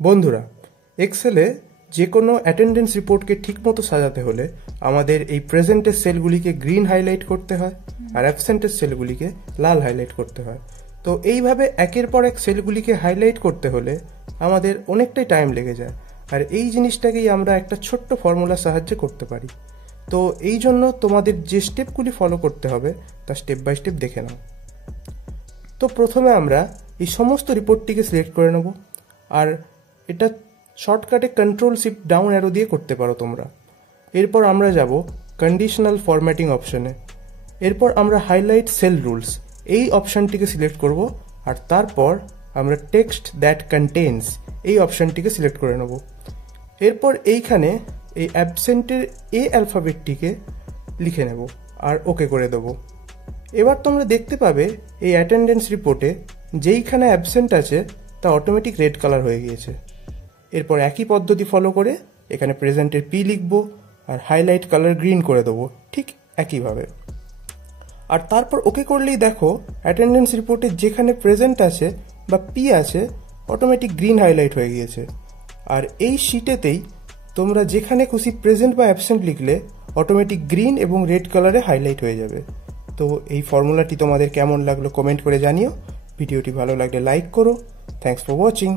বন্ধুরা, এক্সেলে যে কোনো অ্যাটেন্ডেন্স রিপোর্টকে ঠিকমতো সাজাতে হলে আমাদের এই প্রেজেন্টের সেলগুলিকে গ্রিন হাইলাইট করতে হয় আর অ্যাবসেন্টের সেলগুলিকে লাল হাইলাইট করতে হয়। তো এইভাবে একের পর এক সেলগুলিকে হাইলাইট করতে হলে আমাদের অনেকটাই টাইম লেগে যায়, আর এই জিনিসটাকেই আমরা একটা ছোট্ট ফর্মুলার সাহায্যে করতে পারি। তো এই জন্য তোমাদের যে স্টেপগুলি ফলো করতে হবে তা স্টেপ বাই স্টেপ দেখে নাও। তো প্রথমে আমরা এই সমস্ত রিপোর্টটিকে সিলেক্ট করে নেব, আর এটা শর্টকাটে কন্ট্রোল শিফট ডাউন অ্যারো দিয়ে করতে পারো তোমরা। এরপর আমরা যাব কন্ডিশনাল ফরম্যাটিং অপশনে। এরপর আমরা হাইলাইট সেল রুলস এই অপশানটিকে সিলেক্ট করব, আর তারপর আমরা টেক্সট দ্যাট কন্টেন্স এই অপশানটিকে সিলেক্ট করে নেব। এরপর এইখানে এই অ্যাবসেন্টের এ অ্যালফাবেটটিকে লিখে নেব আর ওকে করে দেবো। এবার তোমরা দেখতে পাবে এই অ্যাটেন্ডেন্স রিপোর্টে যেইখানে অ্যাবসেন্ট আছে তা অটোমেটিক রেড কালার হয়ে গিয়েছে। এরপর একই পদ্ধতি ফলো করে এখানে প্রেজেন্টের পি লিখব আর হাইলাইট কালার গ্রিন করে দেবো ঠিক একইভাবে। আর তারপর ওকে করলেই দেখো অ্যাটেন্ডেন্স রিপোর্টে যেখানে প্রেজেন্ট আছে বা পি আছে অটোমেটিক গ্রিন হাইলাইট হয়ে গিয়েছে। আর এই শিটেতেই তোমরা যেখানে খুশি প্রেজেন্ট বা অ্যাবসেন্ট লিখলে অটোমেটিক গ্রিন এবং রেড কালারে হাইলাইট হয়ে যাবে। তো এই ফর্মুলাটি তোমাদের কেমন লাগলো কমেন্ট করে জানিও। ভিডিওটি ভালো লাগলে লাইক করো। Thanks for watching.